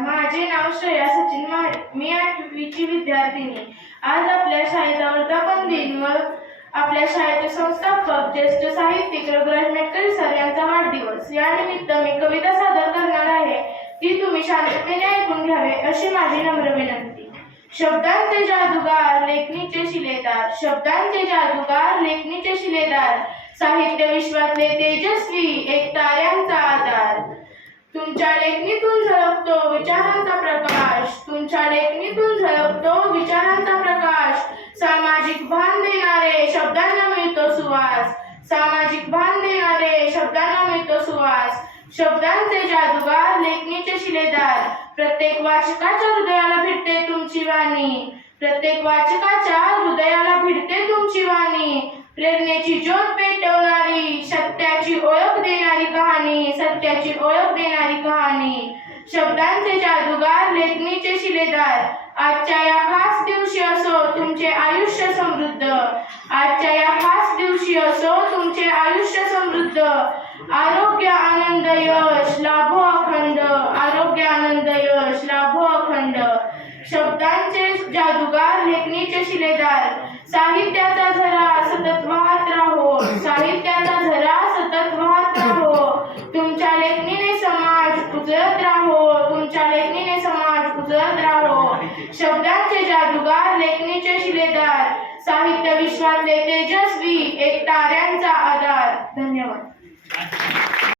माझे नाव श्रेया सचिन माळे. मी 8वीची विद्यार्थिनी. आज आपल्या शाळेचा वर्धापन दिन व आपल्या शाळेचे संस्थापक ज्येष्ठ साहित्यिक रघुराज मेटकरी सर यांचा वाढदिवस. या निमित्त मी कविता सादर करणार आहे. ती तुम्ही शांततेने ऐकून घ्यावे अशी माझी नम्र विनंती. शब्दांचे जादूगार, लेखणीचे शिलेदार. शब्दांचे जादूगार, लेखणीचे शिलेदार. साहित्य विश्वातले तेजस्वी, एक ताऱ्यांचा आधार. तुमच्या लेखणीतून झळकतो विचारांचा प्रकाश. तुमच्या लेखणीतून झळकतो विचारांचा प्रकाश. सामाजिक भान देणारे शब्दांना मिळतो सुवास. सामाजिक भान देणारे शब्दांना मिळतो सुवास. शब्दांचे जादूगार, लेखणीचे शिलेदार. प्रत्येक वाचकाच्या हृदयाला भिडते तुमची वाणी. प्रत्येक वाचकाच्या हृदयाला भिडते तुमची वाणी. प्रेरणेची ज्योत पेटवणारी, सत्याची ओळख देणारी कहाणी. सत्याची ओळख देणारी कहाणी. शब्दांचे जादूगार, लेखणीचे शिलेदार. आजच्या या खास दिवशी असो तुमचे आयुष्य समृद्ध. आजच्या या खास दिवशी असो तुमचे आयुष्य समृद्ध. आरोग्य आनंद यश लाभो अखंड. आरोग्य आनंद यश लाभो अखंड. शब्दांचे जादूगार, लेखणीचे शिलेदार. साहित्याचा झरा सतत वाहत राहो. साहित्याचा झरा सतत वाहत राहो. तुमच्या लेखणीने समाज उजळत राहो. तुमच्या लेखणीने समाज उजळत राहो. शब्दांचे जादूगार, लेखणीचे शिलेदार. साहित्य विश्वातले तेजस्वी, एक ताऱ्यांचा आधार. धन्यवाद.